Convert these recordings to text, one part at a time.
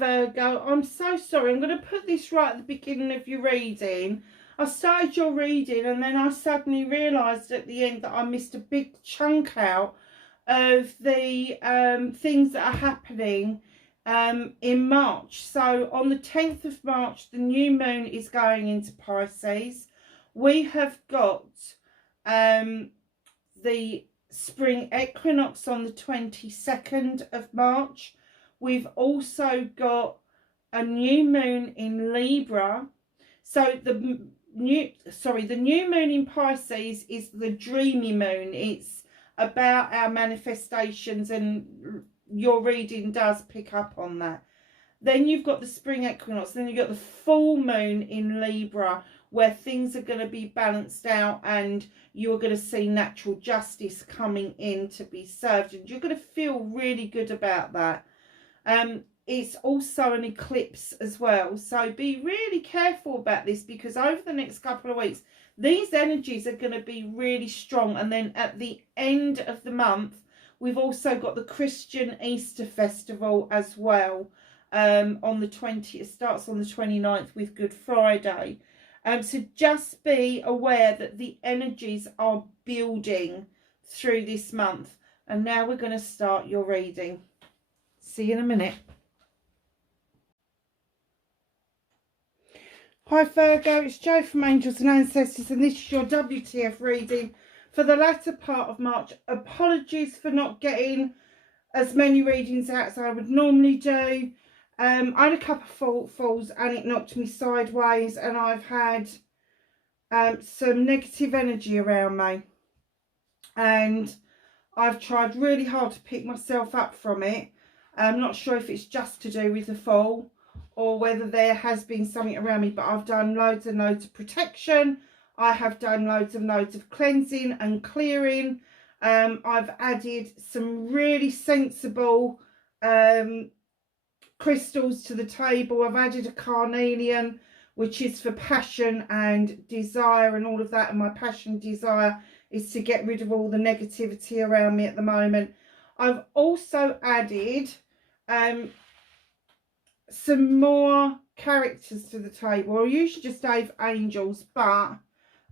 Virgo, I'm so sorry. I'm going to put this right at the beginning of your reading. I started your reading and then I suddenly realised at the end that I missed a big chunk out of the things that are happening in March. So on the 10th of March, the new moon is going into Pisces. We have got the spring equinox on the 22nd of March. We've also got a new moon in Libra. So the new moon in Pisces is the dreamy moon. It's about our manifestations, and your reading does pick up on that. Then you've got the spring equinox. Then you've got the full moon in Libra, where things are going to be balanced out and you're going to see natural justice coming in to be served. And you're going to feel really good about that. It's also an eclipse as well. So be really careful about this, because over the next couple of weeks, these energies are going to be really strong. And then at the end of the month, we've also got the Christian Easter festival as well. On the 20th, it starts on the 29th with Good Friday. So just be aware that the energies are building through this month. And now we're going to start your reading. See you in a minute. Hi Virgo, it's Jo from Angels and Ancestors, and this is your WTF reading for the latter part of March. Apologies for not getting as many readings out as I would normally do. I had a couple of falls and it knocked me sideways, and I've had some negative energy around me, and I've tried really hard to pick myself up from it. I'm not sure if it's just to do with the fall or whether there has been something around me, but I've done loads and loads of protection. I have done loads and loads of cleansing and clearing. I've added some really sensible crystals to the table. I've added a carnelian, which is for passion and desire and all of that, and my passion desire is to get rid of all the negativity around me at the moment. I've also added some more characters to the table. I usually just have angels, but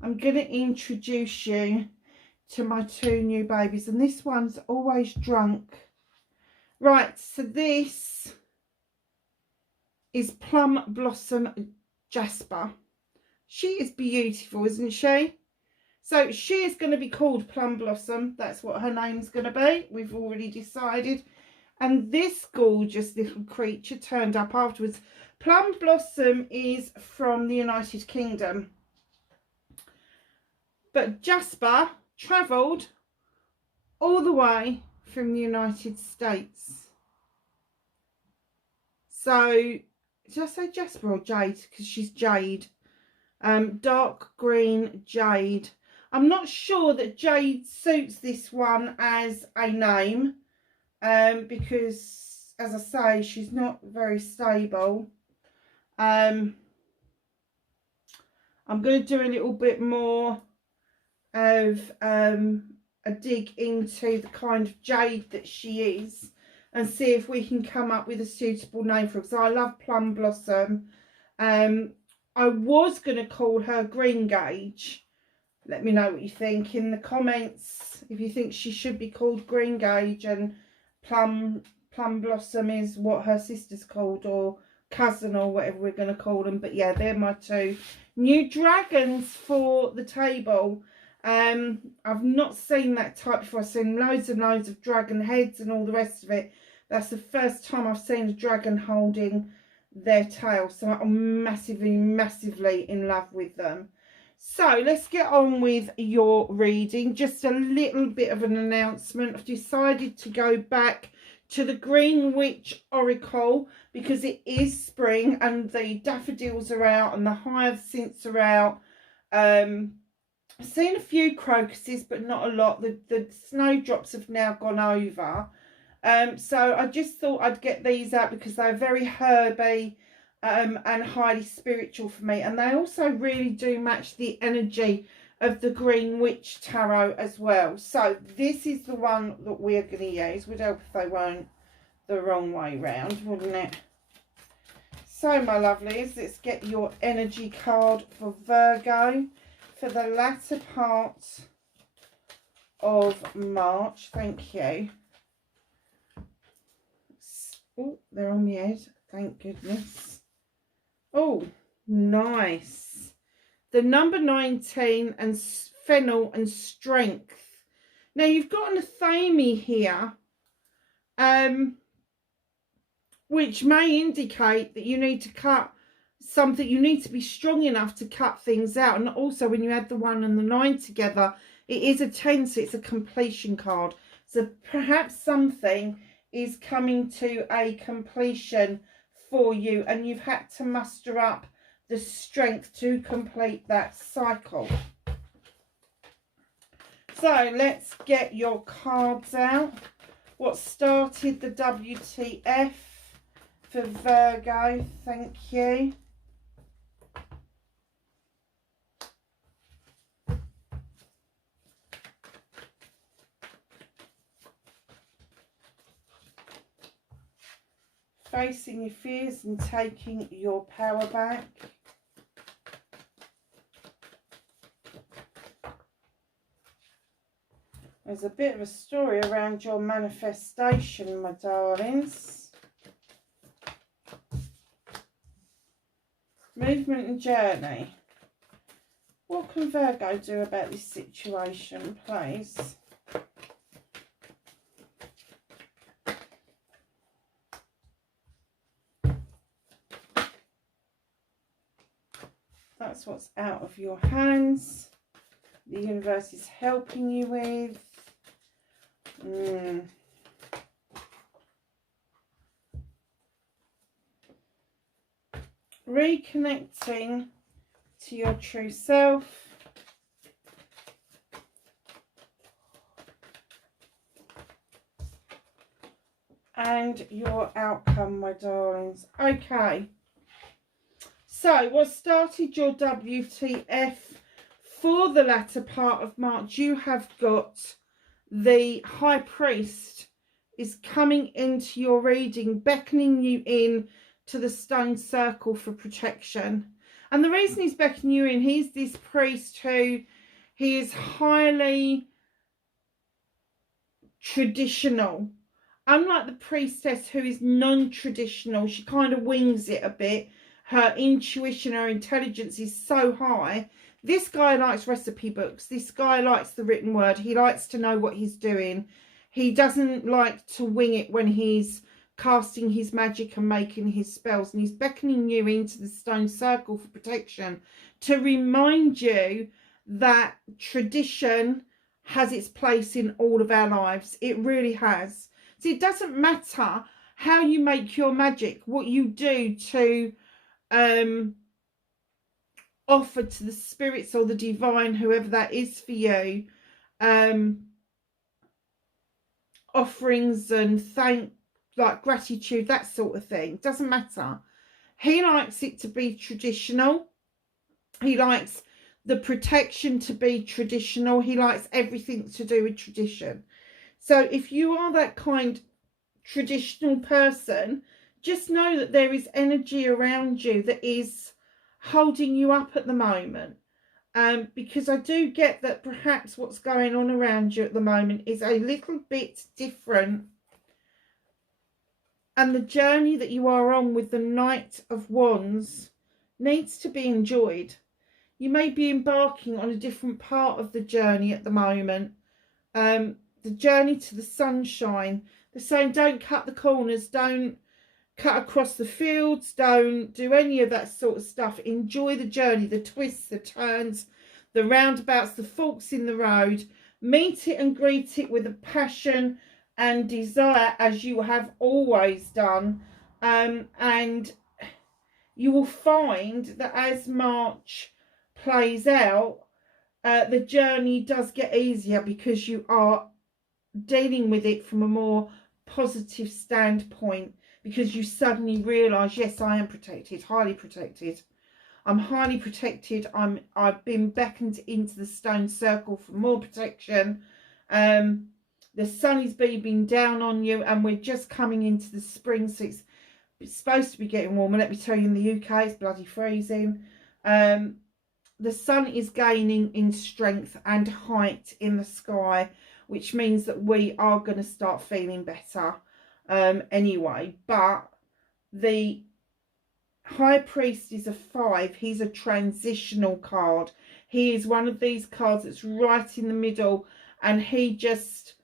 I'm going to introduce you to my two new babies, and this one's always drunk. Right, so this is Plum Blossom Jasper. She is beautiful, isn't she? So she is going to be called Plum Blossom. That's what her name's going to be. We've already decided. And this gorgeous little creature turned up afterwards. Plum Blossom is from the United Kingdom, but Jasper travelled all the way from the United States. So, did I say Jasper or Jade? Because she's Jade. Dark green Jade. I'm not sure that Jade suits this one as a name. Because, as I say, she's not very stable. I'm going to do a little bit more of a dig into the kind of jade that she is, and see if we can come up with a suitable name for her, because I love Plum Blossom. I was going to call her Green Gage. Let me know what you think in the comments, if you think she should be called Green Gage and Plum Blossom is what her sister's called, or cousin, or whatever we're going to call them. But yeah, they're my two new dragons for the table. I've not seen that type before. I've seen loads and loads of dragon heads and all the rest of it. That's the first time I've seen a dragon holding their tail, so I'm massively in love with them. So let's get on with your reading. Just a little bit of an announcement. I've decided to go back to the Green Witch Oracle because it is spring and the daffodils are out and the hyacinths are out. I've seen a few crocuses, but not a lot. The snowdrops have now gone over. So I just thought I'd get these out because they're very herby and highly spiritual for me, and they also really do match the energy of the Green Witch Tarot as well. So this is the one that we're going to use. Would help if they weren't the wrong way round, wouldn't it? So, my lovelies, let's get your energy card for Virgo for the latter part of March. Thank you. Oh, they're on my head. Thank goodness. Oh, nice. The number 19 and fennel and strength. Now, you've got an athame here, which may indicate that you need to cut something. You need to be strong enough to cut things out. And also, when you add the 1 and the 9 together, it is a 10, so it's a completion card. So perhaps something is coming to a completion for you, and you've had to muster up the strength to complete that cycle. So let's get your cards out. What started the WTF for Virgo? Thank you. Facing your fears and taking your power back. There's a bit of a story around your manifestation, my darlings. Movement and journey. What can Virgo do about this situation, please? That's what's out of your hands. The universe is helping you with. Reconnecting to your true self. And your outcome, my darlings. Okay. So, what started your WTF for the latter part of March? You have got the High Priest is coming into your reading, beckoning you in to the stone circle for protection. And the reason he's beckoning you in, he's this priest who he is highly traditional. Unlike the priestess who is non-traditional, she kind of wings it a bit. Her intuition, her intelligence is so high. This guy likes recipe books. This guy likes the written word. He likes to know what he's doing. He doesn't like to wing it when he's casting his magic and making his spells. And he's beckoning you into the stone circle for protection to remind you that tradition has its place in all of our lives. It really has. So it doesn't matter how you make your magic, what you do to offer to the spirits or the divine, whoever that is for you, offerings and like gratitude, that sort of thing. Doesn't matter. He likes it to be traditional. He likes the protection to be traditional. He likes everything to do with tradition. So if you are that kind traditional person, just know that there is energy around you that is holding you up at the moment. Because I do get that perhaps what's going on around you at the moment is a little bit different. And the journey that you are on with the Knight of Wands needs to be enjoyed. You may be embarking on a different part of the journey at the moment. The journey to the sunshine. They're saying don't cut the corners, don't cut across the fields, don't do any of that sort of stuff. Enjoy the journey, the twists, the turns, the roundabouts, the forks in the road. Meet it and greet it with a passion and desire, as you have always done. And you will find that as March plays out, the journey does get easier because you are dealing with it from a more positive standpoint, because you suddenly realise, yes, I am protected, highly protected. I'm highly protected. I've been beckoned into the stone circle for more protection. The sun is beaming down on you, and we're just coming into the spring, so it's It's supposed to be getting warmer. Let me tell you, in the UK, it's bloody freezing. The sun is gaining in strength and height in the sky, which means that we are going to start feeling better anyway. But the High Priest is a 5. He's a transitional card. He is one of these cards that's right in the middle, and he just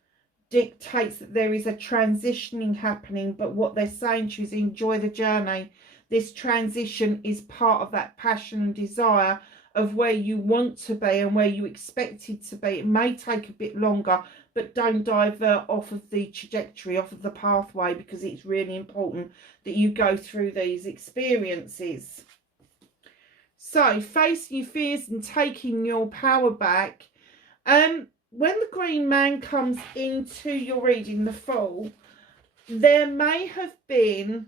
dictates that there is a transitioning happening. But what they're saying to you is enjoy the journey. This transition is part of that passion and desire of where you want to be and where you expected to be. It may take a bit longer, but don't divert off of the trajectory, off of the pathway, because it's really important that you go through these experiences. So, facing your fears and taking your power back. When the green man comes into your reading, the Fool, there may have been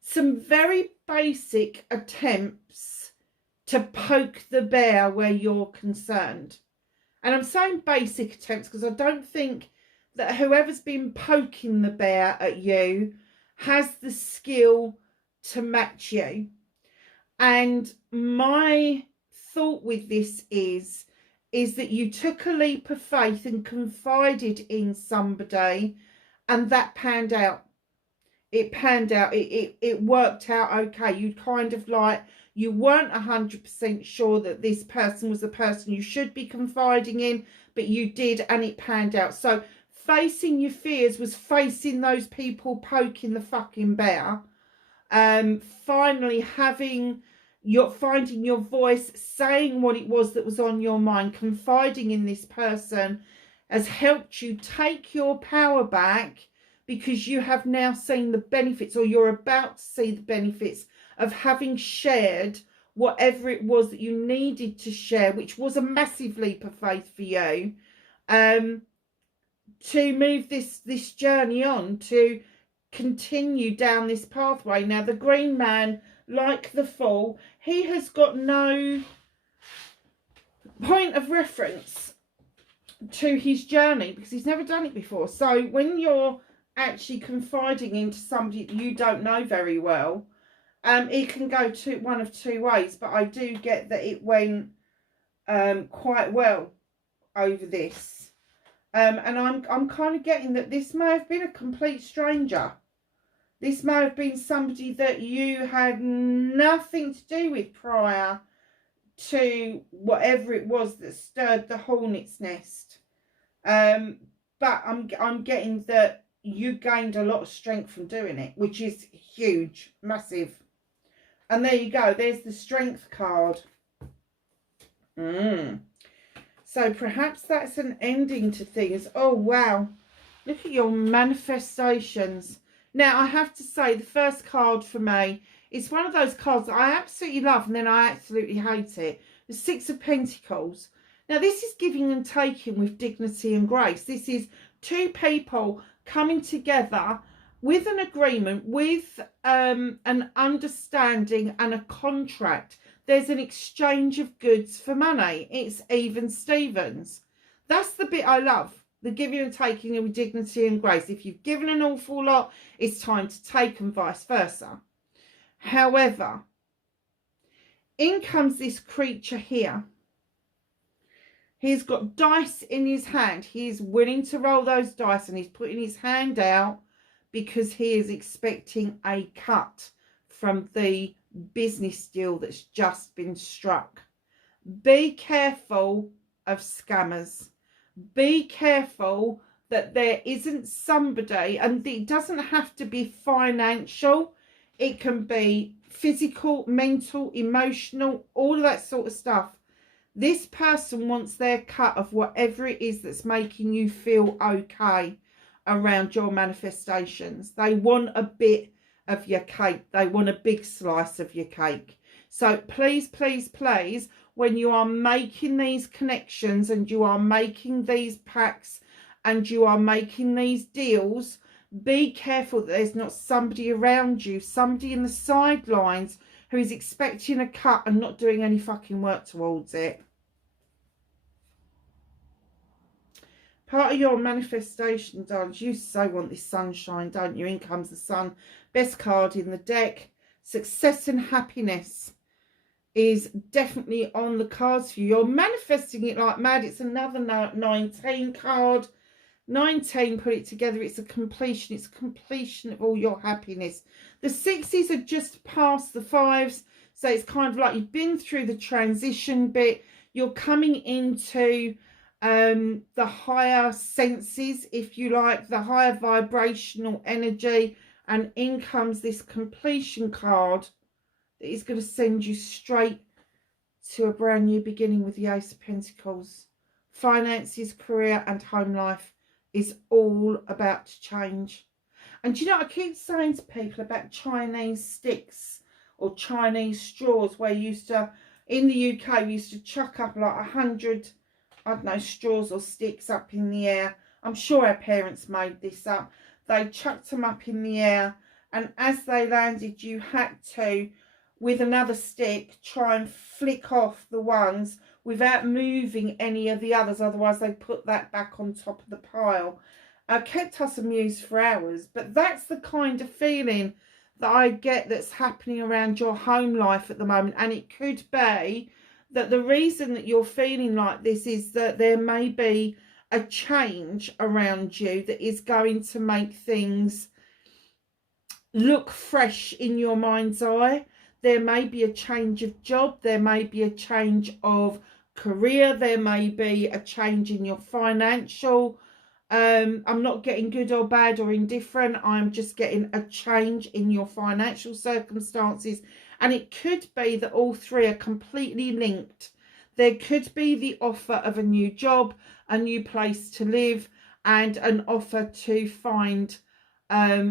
some very basic attempts to poke the bear where you're concerned. And I'm saying basic attempts because I don't think that whoever's been poking the bear at you has the skill to match you. And my thought with this is that you took a leap of faith and confided in somebody, and that panned out. It panned out. It worked out okay. You kind of like, you weren't 100% sure that this person was the person you should be confiding in, but you did, and it panned out. So facing your fears was facing those people poking the fucking bear. Finally finding your voice, saying what it was that was on your mind, confiding in this person has helped you take your power back, because you have now seen the benefits, or you're about to see the benefits of having shared whatever it was that you needed to share, which was a massive leap of faith for you, to move this journey on, to continue down this pathway. Now, the green man, like the Fool, he has got no point of reference to his journey because he's never done it before. So when you're actually confiding into somebody that you don't know very well, it can go one of two ways. But I do get that it went quite well over this, and I'm kind of getting that this may have been a complete stranger. This may have been somebody that you had nothing to do with prior to whatever it was that stirred the hornet's nest. But I'm getting that you gained a lot of strength from doing it, which is huge, massive. And there you go. There's the Strength card. So perhaps that's an ending to things. Oh, wow. Look at your manifestations. Now, I have to say, the first card for me is one of those cards that I absolutely love and then I absolutely hate it. The Six of Pentacles. Now, this is giving and taking with dignity and grace. This is two people coming together with an agreement, with an understanding and a contract. There's an exchange of goods for money. It's even Stevens. That's the bit I love. The giving and taking with dignity and grace. If you've given an awful lot, it's time to take, and vice versa. However, in comes this creature here. He's got dice in his hand. He's willing to roll those dice, and he's putting his hand out because he is expecting a cut from the business deal that's just been struck. Be careful of scammers. Be careful that there isn't somebody, and it doesn't have to be financial. It can be physical, mental, emotional, all of that sort of stuff. This person wants their cut of whatever it is that's making you feel okay around your manifestations. They want a bit of your cake. They want a big slice of your cake. So please, please, please, when you are making these connections and you are making these pacts and you are making these deals, be careful that there's not somebody around you, somebody in the sidelines who is expecting a cut and not doing any fucking work towards it. Part of your manifestation, darling, you so want this sunshine, don't you? In comes the sun. Best card in the deck. Success and happiness is definitely on the cards for you. You're manifesting it like mad. It's another 19 card. 19, put it together, it's a completion. It's a completion of all your happiness. The 6s are just past the 5s. So it's kind of like you've been through the transition bit. You're coming into the higher senses, if you like, the higher vibrational energy. And in comes this completion card that is going to send you straight to a brand new beginning with the Ace of Pentacles. Finances, career and home life is all about to change. And you know, I keep saying to people about Chinese sticks or Chinese straws, where you used to, in the UK, we used to chuck up like 100, I don't know, straws or sticks up in the air. I'm sure our parents made this up. They chucked them up in the air, and as they landed, you had to, with another stick, try and flick off the ones without moving any of the others. Otherwise, they put that back on top of the pile. Kept us amused for hours. But that's the kind of feeling that I get that's happening around your home life at the moment. And it could be that the reason that you're feeling like this is that there may be a change around you that is going to make things look fresh in your mind's eye. There may be a change of job. There may be a change of career. There may be a change in your financial. I'm not getting good or bad or indifferent. I'm just getting a change in your financial circumstances. And it could be that all three are completely linked. There could be the offer of a new job, a new place to live, and an offer to find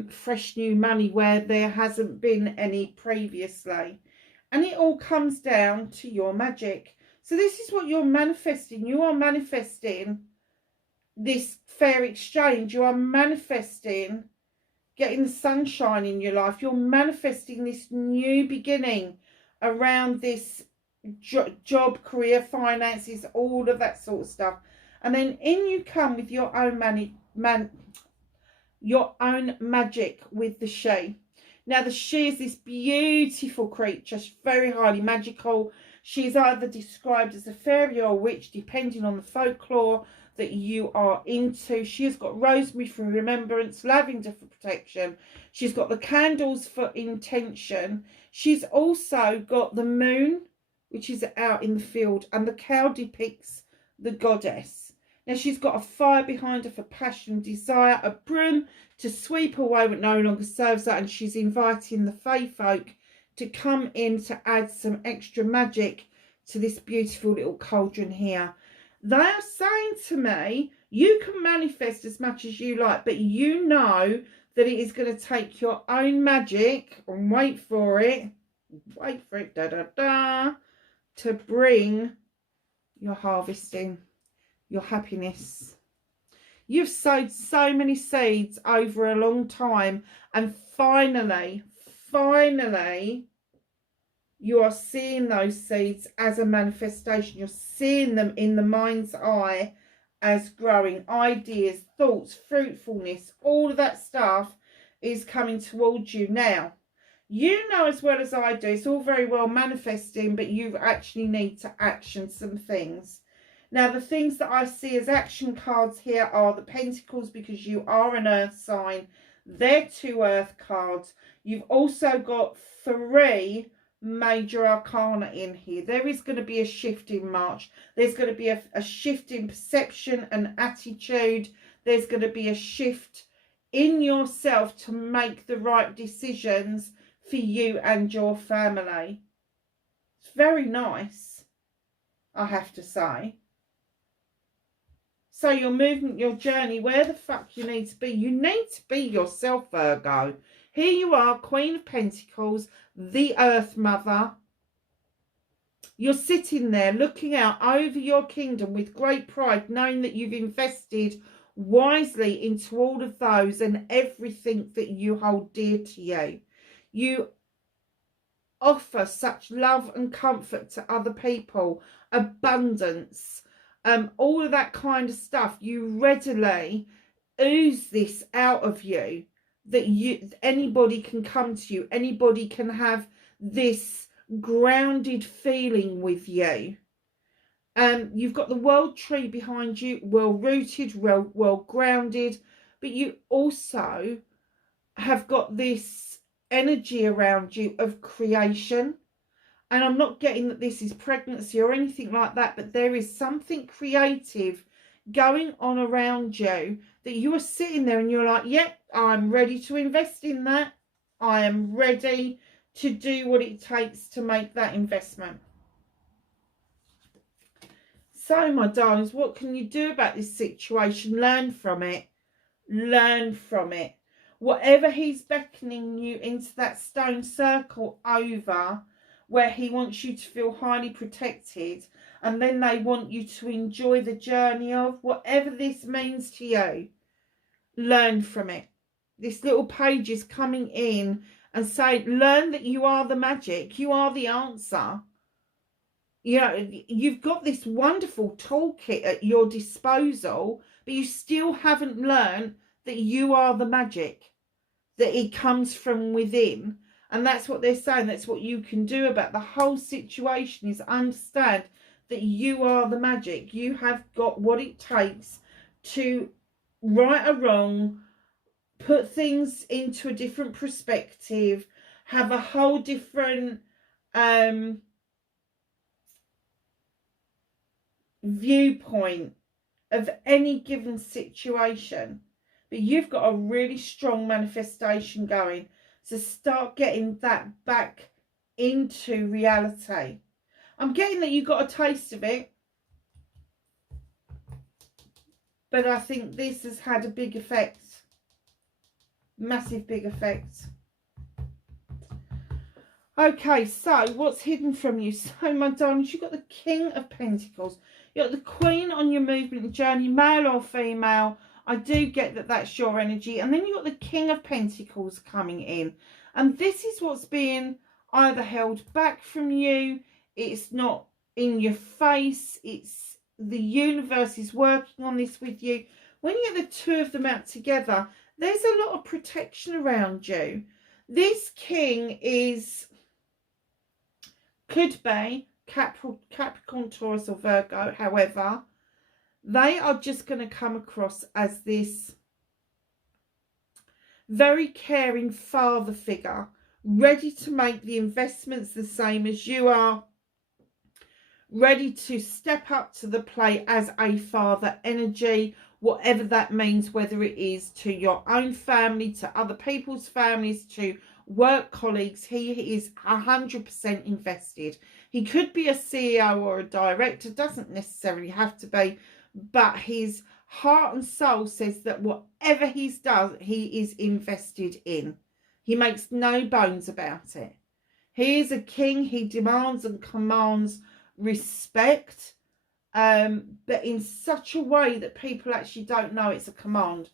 fresh new money where there hasn't been any previously. And it all comes down to your magic. So this is what you're manifesting. You are manifesting this fair exchange. You are manifesting getting the sunshine in your life. You're manifesting this new beginning around this job, career, finances, all of that sort of stuff. And then in you come with your own your own magic with the she. Now the she is this beautiful creature, very highly magical. She's either described as a fairy or a witch, depending on the folklore that you are into. She has got rosemary for remembrance, lavender for protection. She's got the candles for intention. She's also got the moon, which is out in the field, and the cow depicts the goddess. Now she's got a fire behind her for passion, desire, a broom to sweep away what no longer serves her, and she's inviting the fae folk to come in to add some extra magic to this beautiful little cauldron here. They are saying to me, you can manifest as much as you like, but you know that it is going to take your own magic, and wait for it, to bring your harvesting, your happiness. You've sowed so many seeds over a long time, and finally, you are seeing those seeds as a manifestation. You're seeing them in the mind's eye as growing. Ideas, thoughts, fruitfulness, all of that stuff is coming towards you now. You know as well as I do, it's all very well manifesting, but you actually need to action some things. Now, the things that I see as action cards here are the Pentacles, because you are an earth sign. They're 2 earth cards. You've also got 3 major arcana in here. There is going to be a shift in March. There's going to be a shift in perception and attitude. There's going to be a shift in yourself to make the right decisions for you and your family. It's very nice, I have to say. So your movement, your journey, where the fuck you need to be. You need to be yourself, Virgo. Here you are, Queen of Pentacles, the Earth Mother. You're sitting there looking out over your kingdom with great pride, knowing that you've invested wisely into all of those and everything that you hold dear to you. You offer such love and comfort to other people, abundance, all of that kind of stuff. You readily ooze this out of you, that anybody can come to you, anybody can have this grounded feeling with you. You've got the world tree behind you, well rooted, well grounded, but you also have got this energy around you of creation. And I'm not getting that this is pregnancy or anything like that, but there is something creative going on around you, that you are sitting there and you're like, yep, I'm ready to invest in that. I am ready to do what it takes to make that investment. So, my darlings, what can you do about this situation? Learn from it. Learn from it. Whatever he's beckoning you into that stone circle over, where he wants you to feel highly protected, and then they want you to enjoy the journey of whatever this means to you, learn from it. This little page is coming in and saying, learn that you are the magic, you are the answer. You know, you've got this wonderful toolkit at your disposal, but you still haven't learned that you are the magic, that it comes from within. And that's what they're saying. That's what you can do about the whole situation, is understand that you are the magic. You have got what it takes to right or wrong, put things into a different perspective, have a whole different viewpoint of any given situation. But you've got a really strong manifestation going. So start getting that back into reality. I'm getting that you got a taste of it, but I think this has had a big effect. Massive big effect. Okay, so what's hidden from you? So, my darlings, you've got the King of Pentacles. You've got the Queen on your movement journey, male or female. I do get that that's your energy. And then you've got the King of Pentacles coming in. And this is what's being either held back from you. It's not in your face. It's the universe is working on this with you. When you get the two of them out together, there's a lot of protection around you. This king could be Capricorn, Taurus or Virgo. However, they are just going to come across as this very caring father figure, ready to make the investments the same as you are, ready to step up to the plate as a father energy, whatever that means, whether it is to your own family, to other people's families, to work colleagues. He is 100% invested. He could be a CEO or a director, doesn't necessarily have to be, but his heart and soul says that whatever he does, he is invested in. He makes no bones about it. He is a king. He demands and commands respect, but in such a way that people actually don't know it's a command.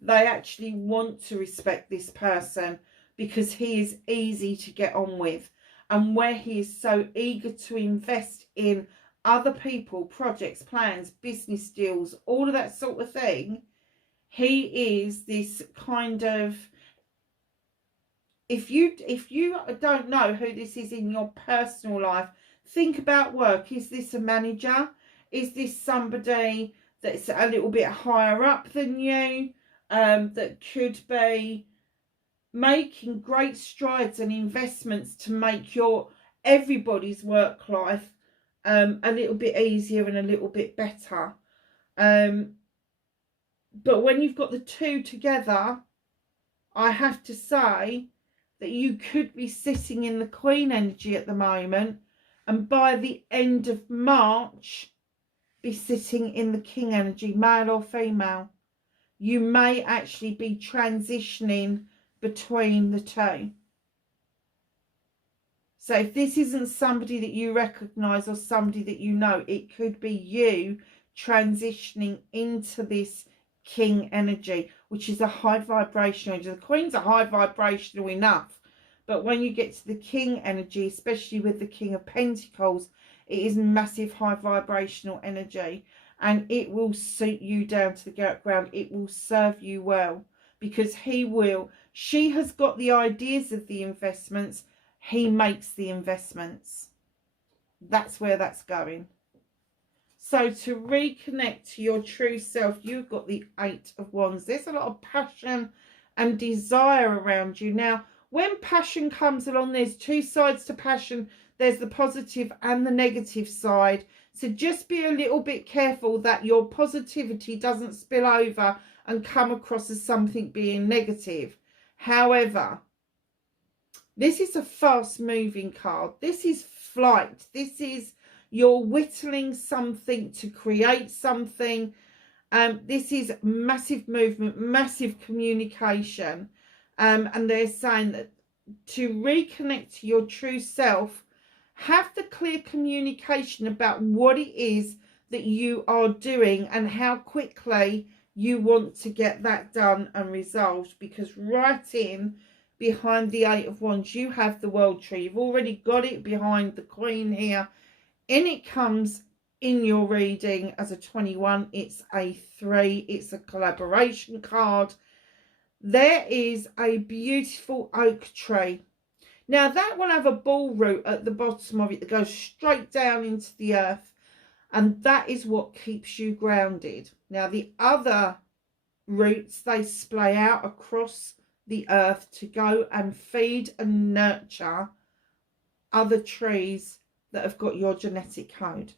They actually want to respect this person because he is easy to get on with. And where he is so eager to invest in other people, projects, plans, business deals, all of that sort of thing, he is this kind of, if you don't know who this is in your personal life, think about work. Is this a manager? Is this somebody that's a little bit higher up than you, that could be making great strides and investments to make everybody's work life a little bit easier and a little bit better? But when you've got the two together, I have to say that you could be sitting in the Queen energy at the moment, and by the end of March be sitting in the King energy, male or female. You may actually be transitioning between the two. So if this isn't somebody that you recognise or somebody that you know, it could be you transitioning into this King energy, which is a high vibrational energy. The Queen's a high vibrational enough, but when you get to the King energy, especially with the King of Pentacles, it is massive high vibrational energy. and it will suit you down to the ground. It will serve you well, because he will. She has got the ideas of the investments. He makes the investments. That's where that's going. So to reconnect to your true self, you've got the 8 of Wands. There's a lot of passion and desire around you. Now, when passion comes along, there's 2 sides to passion. There's the positive and the negative side. So just be a little bit careful that your positivity doesn't spill over and come across as something being negative. However, this is a fast moving card. This is flight. This is you're whittling something to create something. This is massive movement, massive communication. And they're saying that to reconnect to your true self, have the clear communication about what it is that you are doing and how quickly you want to get that done and resolved. Because right in behind the 8 of Wands, you have the World Tree. You've already got it behind the Queen here. In it comes in your reading as a 21. It's a 3. It's a collaboration card. There is a beautiful oak tree. Now that will have a ball root at the bottom of it that goes straight down into the earth. And that is what keeps you grounded. Now the other roots, they splay out across the earth to go and feed and nurture other trees that have got your genetic code.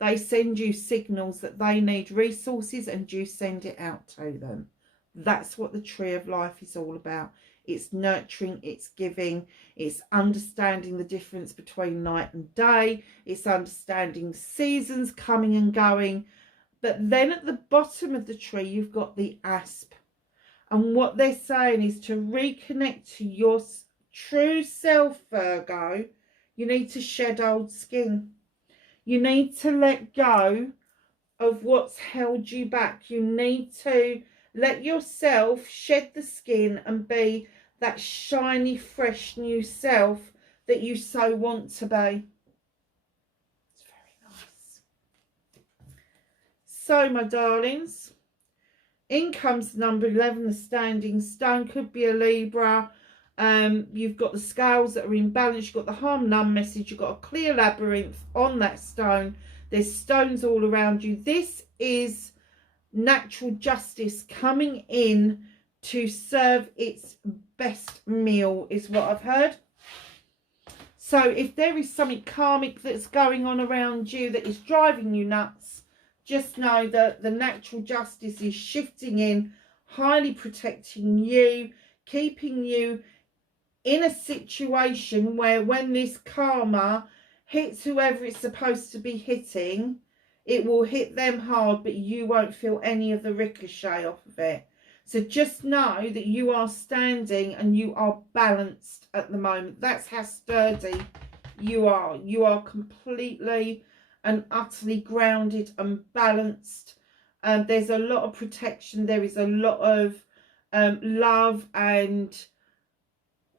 They send you signals that they need resources and you send it out to them. That's what the tree of life is all about. It's nurturing, it's giving, it's understanding the difference between night and day. It's understanding seasons coming and going. But then at the bottom of the tree, you've got the asp. And what they're saying is to reconnect to your true self, Virgo, you need to shed old skin. You need to let go of what's held you back. You need to let yourself shed the skin and be that shiny, fresh new self that you so want to be. It's very nice. So, my darlings, in comes number 11, the standing stone. Could be a Libra. You've got the scales that are in balance. You've got the harm none message. You've got a clear labyrinth on that stone. There's stones all around you. This is natural justice coming in to serve its best meal, is what I've heard. So if there is something karmic that's going on around you that is driving you nuts, just know that the natural justice is shifting in, highly protecting you, keeping you in a situation where when this karma hits whoever it's supposed to be hitting, it will hit them hard, but you won't feel any of the ricochet off of it. So just know that you are standing and you are balanced at the moment. That's how sturdy you are. You are completely and utterly grounded and balanced. There's a lot of protection. There is a lot of love and,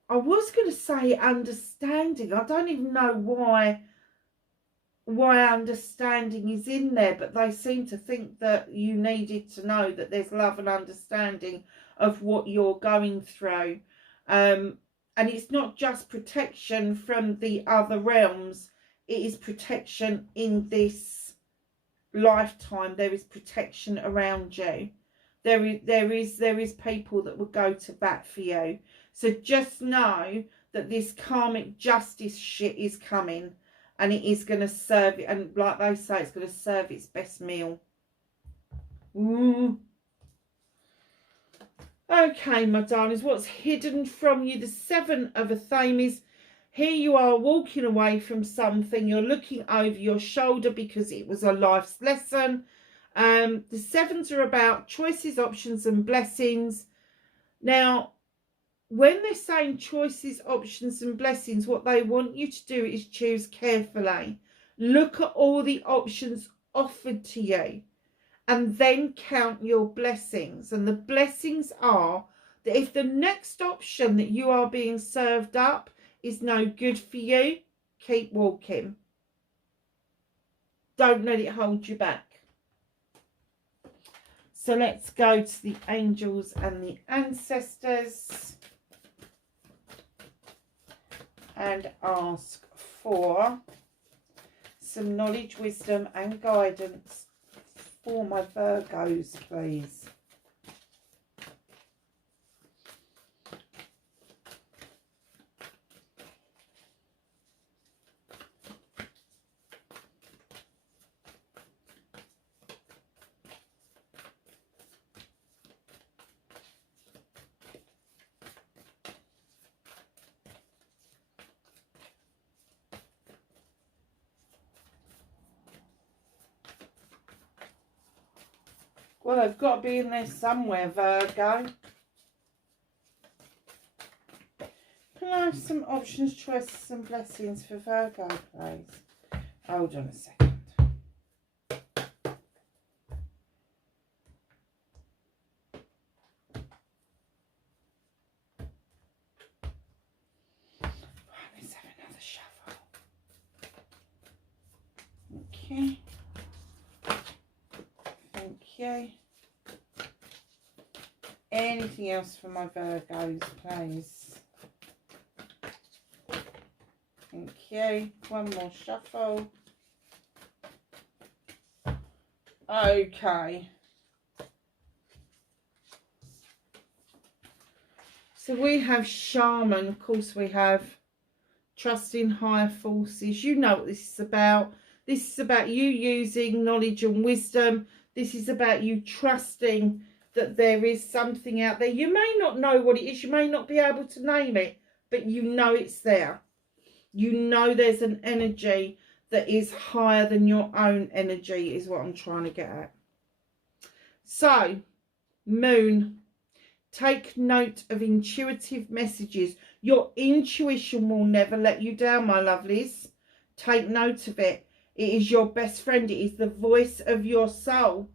I was going to say understanding. I don't even know why understanding is in there, but they seem to think that you needed to know that there's love and understanding of what you're going through. And it's not just protection from the other realms. It is protection in this lifetime. There is protection around you. There is people that will go to bat for you. So just know that this karmic justice shit is coming, and it is going to serve it. And like they say, it's going to serve its best meal. Okay, my darlings, what's hidden from you? The 7 of Athames. Here you are walking away from something. You're looking over your shoulder because it was a life's lesson. The 7s are about choices, options and blessings. Now, when they're saying choices, options and blessings, what they want you to do is choose carefully. Look at all the options offered to you and then count your blessings. And the blessings are that if the next option that you are being served up is no good for you, keep walking. Don't let it hold you back. So let's go to the angels and the ancestors and ask for some knowledge, wisdom and guidance for my Virgos, please. Well, they've got to be in there somewhere, Virgo. Can I have some options, choices and blessings for Virgo, please? Hold on a second. Right, let's have another shuffle. Okay. Thank you. Anything else for my Virgos, please? Thank you. One more shuffle. Okay. So we have shaman. Of course we have trust in higher forces. You know what this is about. This is about you using knowledge and wisdom. This is about you trusting that there is something out there. You may not know what it is. You may not be able to name it, but you know it's there. You know there's an energy that is higher than your own energy is what I'm trying to get at. So, Moon, take note of intuitive messages. Your intuition will never let you down, my lovelies. Take note of it. It is your best friend. It is the voice of your soul.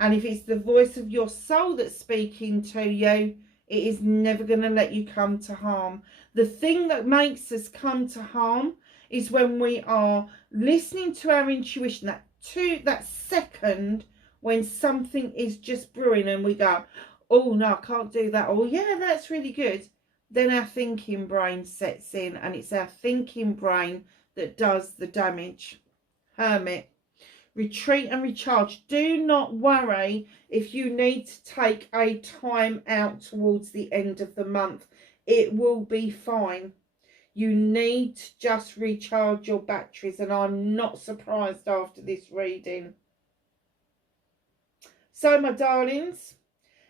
And if it's the voice of your soul that's speaking to you, it is never going to let you come to harm. The thing that makes us come to harm is when we are listening to our intuition, that second when something is just brewing and we go, oh no, I can't do that. Oh yeah, that's really good. Then our thinking brain sets in, and it's our thinking brain that does the damage. Hermit, retreat and recharge. Do not worry if you need to take a time out towards the end of the month. It will be fine. You need to just recharge your batteries, and I'm not surprised after this reading. So, my darlings,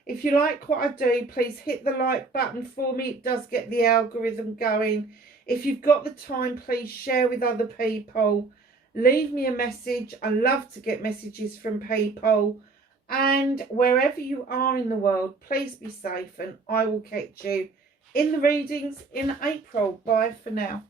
if you like what I do, please hit the like button for me. It does get the algorithm going. If you've got the time, please share with other people. Leave me a message. I love to get messages from people. And wherever you are in the world, please be safe, and I will catch you in the readings in April. Bye for now.